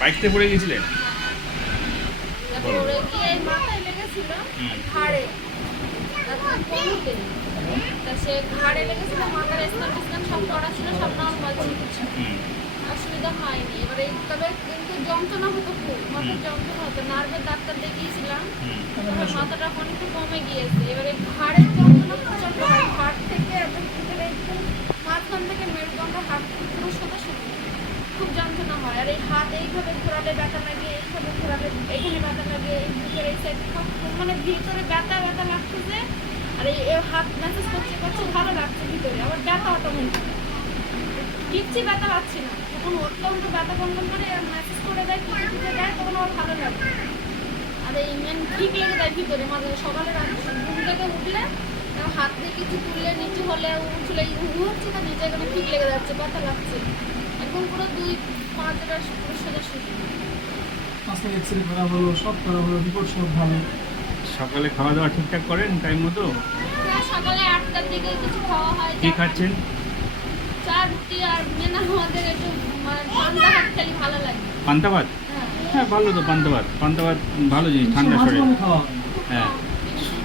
Bike থেকে পড়ে গেছিলেন? পড়ে গিয়ে মাথায় লেগেছিল, ঘাড়ে, তা সে ঘাড়ে লেগেছিল, মাথার স্থান সব পড়া ছিল, সব নর্মাল ছিল, অসুবিধা হয়নি। এবারে তবে কিন্তু যন্ত্রণা হতো, খুব মাথার যন্ত্রণা হতো, নার্ভের ডাক্তার দেখিয়েছিলাম, মাথাটা অনেকটা কমে গিয়েছে। এবারে ঘাড়ের যন্ত্রণা প্রচন্ড হয়, ঘাট থেকে একদম ভিতরে একদম মাঝখান থেকে মেরুদণ্ড হাত পুরো সোজাসুজি খুব যন্ত্রণা হয়। আর এই হাত এইভাবে ঘোরালে ব্যথা লাগে, এইভাবে ঘোরালে এখানে ব্যথা লাগে, এই বুকের এই সাইড মানে ভিতরে ব্যথা ব্যথা লাগতেছে। আর এই হাত ম্যাসেজ করছে করছে ভালো লাগছে ভিতরে, আবার ব্যথা অটোমেটিক কিচ্ছি ব্যথা পাচ্ছি না। যখন অত্যন্ত ব্যথা কনকন করে ম্যাসেজ করে দেয়, কিছু দিতে দেয়, তখন আমার ভালো লাগে। আর এই মেন ঠিক লেগে যায় ভিতরে মাঝে সকালে ঘুম থেকে উঠলে হাত দিয়ে কিছু তুললে নিচু হলে উঠলে হচ্ছে না, নিচে এখানে ঠিক লেগে যাচ্ছে, ব্যথা লাগছে এখন পুরো 2-5 জোড়া পুরো সোজাসুজি। আজকে এক্সরে করা হলো, সব করা হলো, রিপোর্ট সব ভালো। সকালে খাওয়া দাওয়া ঠিকঠাক করেন টাইম মতো? হ্যাঁ, সকালে 8টার দিকে কিছু খাওয়া হয়। কি খাচ্ছেন? চা রুটি আর মেন আমাদের একটু পান্তা ভাত খেলে ভালো লাগে। পান্তা ভাত? হ্যাঁ, ভালো তো পান্তা ভাত। পান্তা ভাত ভালো জিনিস, ঠান্ডা শরীর। খাওয়া হয়। হ্যাঁ,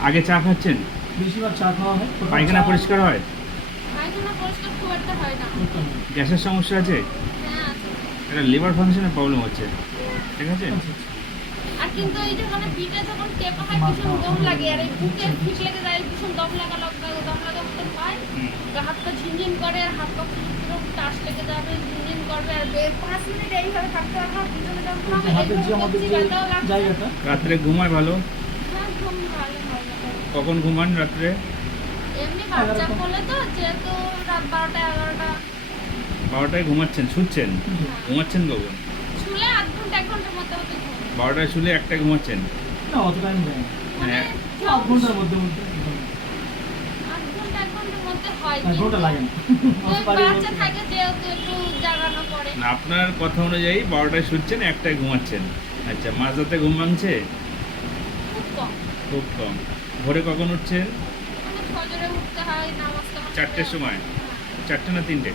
আগে চা খাচ্ছেন? বেশিরভাগ চা খাওয়া হয়। পায়খানা পরিষ্কার হয়? পায়খানা পরিষ্কার খুব একটা হয় না। গ্যাসের সমস্যা আছে? হ্যাঁ আছে। এটা লিভার ফাংশনের প্রবলেম হচ্ছে, ঠিক আছে? আর কিন্তু এই যে মানে পিঠে যখন টেপা হয় ভীষণ দম লাগে, আর এই বুকে ঠিক লেগে যায়, ভীষণ দম লাগা মতন হয়, হাতটা ঝিনঝিন করে, আর হাত পা পুরো টাচ লেগে যাবে, ঝিনঝিন করবে, আর 5 মিনিট এইভাবে থাকতে পারবো, পিছনে যন্ত্রণা হবে, ব্যথাও লাগবে। রাত্রে ঘুমায় ভালো? হ্যাঁ, ঘুম ভালো হয়। কখন ঘুমান রাত্রে? এমনি বাচ্চা বলে তো, যেহেতু রাত 12টা 11টা। 12টায় ঘুমাচ্ছেন, শুচ্ছেন? ঘুমাচ্ছেন কখন? শুলে 1 ঘন্টা 1 ঘন্টার মধ্যে হতে ঘুম। 12টায় শুলে 1টায় ঘুমাচ্ছেন? না, অত টাইম দেয় না। হ্যাঁ, 8 ঘন্টার মধ্যে মধ্যে 8 ঘন্টা 1 ঘন্টার মধ্যে হয়। 1 ঘন্টা লাগে না। বাচ্চা থাকে যেহেতু একটু জাগানো পড়ে। না, আপনার কথা অনুযায়ী 12টায় শুচ্ছেন, 1টায় ঘুমাচ্ছেন। আচ্ছা, মাঝরাতে ঘুম ভাঙছে? খুব কম। খুব কম। ভোরে কখন উঠছেন? মানে ফজরে উঠতে হয়, নামাজ টামাজ 4টের সময়? 4টে না 3টে?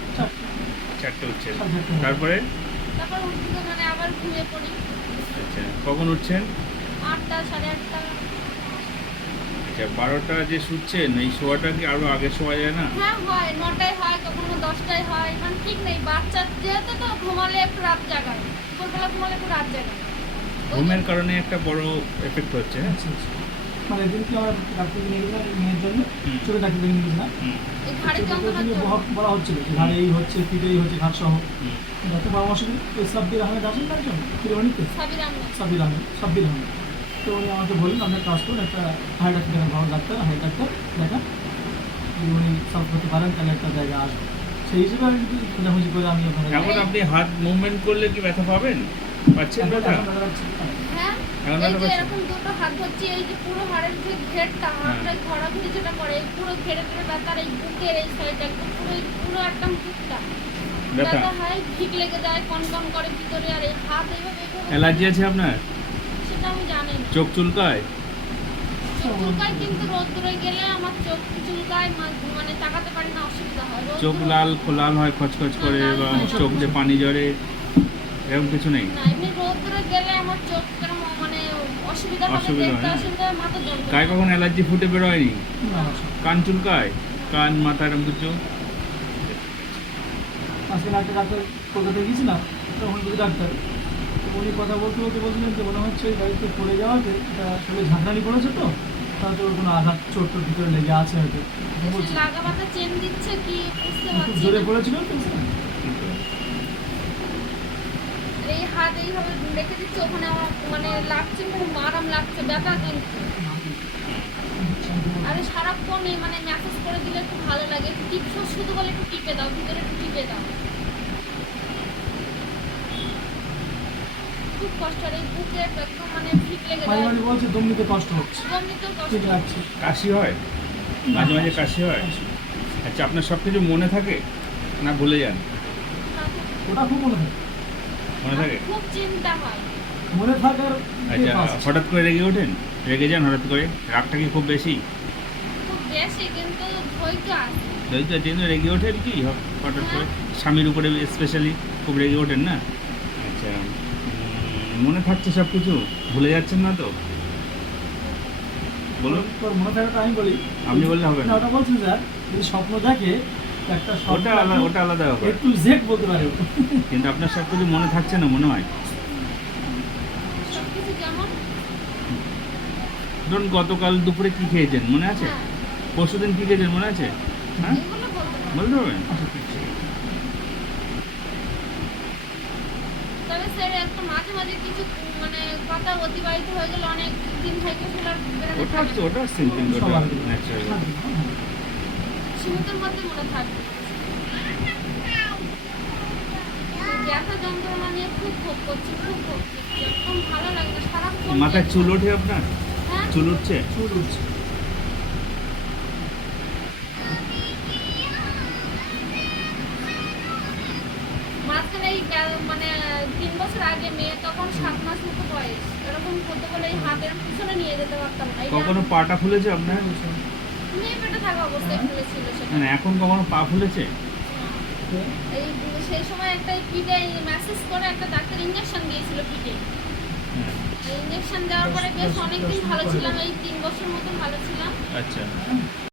4টে উঠছেন। তারপরে? তারপর উঠতে মানে আবার ঘুমিয়ে পড়ি। আচ্ছা, কখন উঠছেন? 8টা 8:30। আচ্ছা, 12টা যে শুচ্ছেন, এই শোয়াটা কি আরো আগে শোয়া যায় না? হ্যাঁ হয়, 9টায় হয়, কখনো 10টায় হয়, মানে ঠিক নেই। বাচ্চা যেহেতু তো ঘুমালে একটু রাত জাগায়, দুপুরবেলা ঘুমালে একটু রাত জাগায়। ঘুমের কারণে একটা বড় এফেক্ট হচ্ছে। আচ্ছা, আচ্ছা। মানে এদিনকে আমরা ডাক্তার নিয়ে গেলাম মেয়ের জন্য, ছোটো ডাক্তার নিয়ে গেছিলাম। এই ঘাড়ে যন্ত্রণার জন্য বলা হচ্ছিল যে ঘাড়ে এই হচ্ছে, পিঠে এই হচ্ছে, ঘাট সহ। ডাক্তার পরামর্শ দিল, ওই সাব্বির আহমেদ আসেন তার জন্য, ফিরোনিতে সাব্বির আহমেদ। তো উনি আমাকে বললেন, আপনার কাজ করুন, একটা হাই ডাক্তার, ভালো ডাক্তার, হাই ডাক্তার দেখা, যদি উনি সলভ করতে পারেন তাহলে একটা জায়গা আসবে। সেই হিসেবে আমি কিন্তু খোঁজাখুঁজি করে আমি ওখানে এখন আপনি হাত মুভমেন্ট করলে কি ব্যথা পাবেন? পাচ্ছেন ব্যথা? হ্যাঁ, এখন এই ব্যথা যে পাচ্ছেন? এরকম দুটো হাত ধরছি, এই যে পুরো হাড়ের যে ঘেরটা, হাড়টা ঘোরাঘুরি যেটা করে, এই পুরো ঘেরে ব্যথা, আর এই বুকের এই সাইড একদম পুরো একদম বুকটা ব্যথা ব্যথা হয়, ঠিক লেগে যায়, কনকন করে ভিতরে। আর এই হাত এইভাবে অ্যালার্জি আছে আপনার? সেটা আমি জানি না। চোখ চুলকায়? চোখ চুলকায়, কিন্তু রোদ্দুরে গেলে আমার চোখ চুলকায়, মানে তাকাতে পারি না, অসুবিধা হয়। চোখ লাল হয় খচখচ করে, বা চোখ দিয়ে পানি ঝরে, এরকম কিছু নেই? না, এমনি রোদ্দুরে গেলে আমার চোখ কেমন মানে অসুবিধা হয়, দেখতে অসুবিধা, মাথা যন্ত্রণা। গায়ে কখন অ্যালার্জি ফুটে বেরোয়নি? কান চুলকায়? কান, মাথা, এরকম কিছু? আজকে একটা ডাক্তার কলকাতায় গিয়েছিলাম, তখন দুই ডাক্তার, তো উনি কথা বলতে বলছিলেন যে মনে হচ্ছে ওই বাড়িতে পড়ে যাওয়াতে এটা আসলে ঝাঁকড়ানি পড়েছে, তো তাহলে ওর কোনো আঘাত চোট ভিতরে লেগে আছে হয়তো। লাগা মাথা চেন দিচ্ছে কি বুঝতে খুব পারছি জোরে না। পড়েছিল তো। এই হাত এইভাবে রেখে দিচ্ছে, ওখানে আমার মানে লাগছে, খুব আরাম লাগছে, ব্যথা কিন্তু। আরে সারাক্ষণই মানে ম্যাসেজ করে দিলে একটু ভালো লাগে, একটু টিপস শুধু বলে একটু টিপে দাও, ভিতরে একটু টিপে দাও, খুব কষ্ট। আর এই বুকে একদম মানে ঠিক লেগে যায়, মাঝে বলছে দম নিতে কষ্ট হচ্ছে, এমনিতেও কষ্ট ঠিক লাগছে। কাশি হয়? মাঝে মাঝে কাশি হয়? আচ্ছা, আপনার সব কিছু মনে থাকে না ভুলে যান? ওটা খুব মনে থাকে, মনে থাকে? খুব চিন্তা হয়। মনে থাকার আচ্ছা, হঠাৎ করে রেগে ওঠেন? রেগে যান হঠাৎ করে? রাগটা কি খুব বেশি? খুব বেশি, কিন্তু ধৈর্য আছে। ধৈর্যের জন্য রেগে ওঠেন কি হঠাৎ করে? স্বামীর উপরে স্পেশালি খুব রেগে ওঠেন না? আচ্ছা, মনে থাকছে সব কিছু, ভুলে যাচ্ছেন না তো? বলুন। তোর মনে থাকাটা আমি বলি, আপনি বললে হবে না না, ওটা বলছেন স্যার, যদি স্বপ্ন দেখে একটা স্বপ্ন ওটা আলাদা ব্যাপার। একটু জেড বলতে পারে ও। কিন্তু আপনার সব কিছু মনে থাকছে না মনে হয়? সবকিছু যেমন ধরুন গতকাল দুপুরে কি খেয়েছেন মনে আছে? হ্যাঁ, পরশুদিন কি খেয়েছেন মনে আছে? হ্যাঁ, এগুলো বলতে পারি। বলতে পারবেন? তবে স্যার একটা মাঝে মাঝে কিছু মানে কথা অতিবাহিত হয়ে গেলে অনেক দিন থেকে সেটা বেরোতে ওটা থাকে না। ওটা সিম্পল, ওটা সবার ন্যাচারাল। সীমিতের মধ্যে মনে থাকবে। ব্যথা যন্ত্রণা নিয়ে খুব ভোগ করছি, খুব ভোগ করছি, একদম ভালো লাগে না, সারাক্ষণ মাথায় চুল ওঠে আপনার? হ্যাঁ, চুল উঠছে? চুল উঠছে। মাঝখানে এই মানে 3 বছর আগে মেয়ে তখন 7 মাস মতো বয়স, এরকম করতে বলে এই হাতের পিছনে নিয়ে যেতে পারতাম না। এই যে কখনো পাটা ফুলেছে আপনার? মেয়ে পেটে থাকা অবস্থায় খুলেছিল সেটা। মানে এখন কখনো পা ফুলেছে? এই সেই সময় একটা পিঠে মেসেজ করে একটা ডাক্তার ইঞ্জেকশন দিয়েছিল পিঠে। হ্যাঁ, ইঞ্জেকশন দেওয়ার পরে বেশ অনেকদিন ভালো ছিলাম, এই 3 বছর মতো ভালো ছিলাম। আচ্ছা।